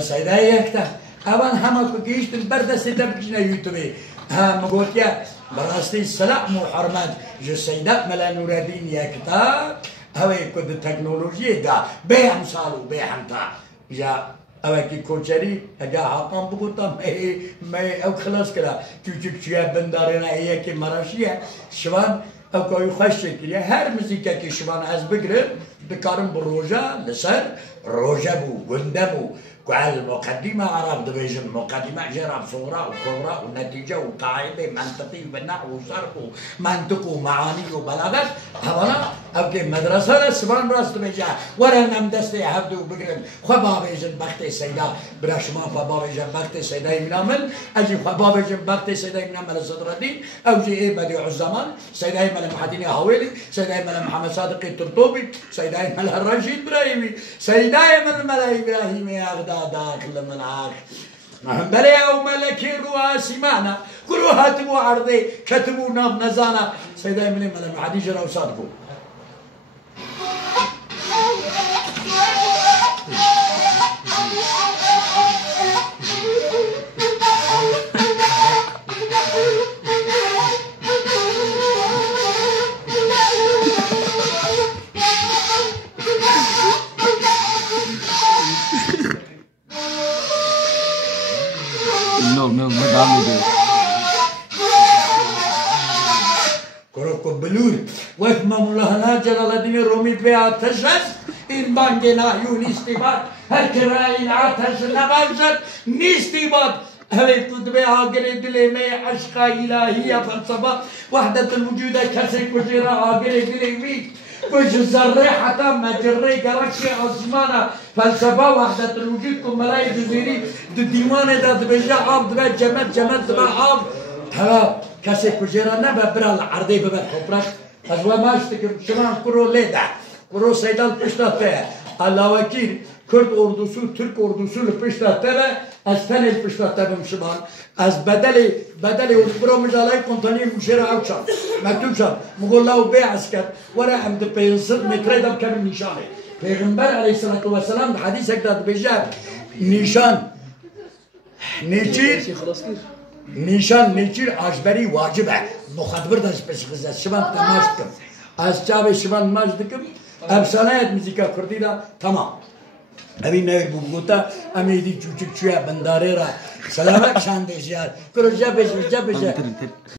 سيدا يكتا اوان هما كيشت البردست تبجنا يوتيوبي هم قوتيا براستي السلام محرمات جو سيدا ملا نور الدين يكتا هوي كود التكنولوجيا دا بيهم صالو بيهم تا يا اوكي كوتشري اجا حقام بقولتا ما او خلاص كلا küçük şuya bendarına ki maraşiye şvan او کوي خوش کړي هر موزیکا کې شوان از بگرم دکارم بروجا لسر روجا بو گنده بو قال المقدمة عرب دبيجن مقدمة جرب صورة وكبرى ونتيجة وقاعدة منطقي ونحو وصرف ومنطق ومعاني وبلاغات هذا أوكي مدرسة سبحان راس دبيجا ورا نمدستي هبدو بقرن خبا بيجن بخت سيدا برشما خبا بيجن بخت سيدا يمنامل أجي خبا بيجن بخت سيدا يمنامل صدر الدين أو جي إيه بديع الزمان سيدا يمنام محديني هويلي سيدا يمنام محمد صادق الترطوبي سيدا يمنام الرشيد إبراهيمي سيدا يمنام إبراهيمي أغدا داخل من عاش بلي او ملكي رواسي معنا كلوا هاتبوا عرضي كتبوا نام نزانا سيدا من ملك عادي جرى وصادقوا No, devam ediyor. Koroko belur. Vefma mulahana Celaleddin Rumi be ateşes. İn bangena yunistibat. Her kirain ateş nebavzet. Nistibat. Evet kutbe agire dileme aşka ilahiye felsefe. Vahdetul vücude kesek vücira agire dilemi. كل ذرة حتى مجرة جالكسي عظمانا فلسفة وحدة الوجود كم ملاي جزيري الديوان ده تبجع عب ده جمد ده عب ها كسي كجيرا نبى برا العرضي ببر خبرك أزوا ماش تكم شمان كرو ليدا كرو سيدال بشتاته الله وكيل كرد ordusu Türk ordusu piştatte أستنى البشتاته بمشمان از بدل برو مجالي كونتاني مشيرة أوشان مكتوب شان مقول له بيع عسكر ولا عند بينصر متر دم كم نشانه پیغمبر عليه الصلاة والسلام حديث هكذا بيجاب نشان نيچير اجبري واجبه مخاطبر داش بس شبان تماشكم از جاب شبان ماجدكم افسانه موسیقى کردی دا تمام ابي نوي بوغوتا اميدي چوچك چويا بنداره را سلامت شان ديجيار كرو جابش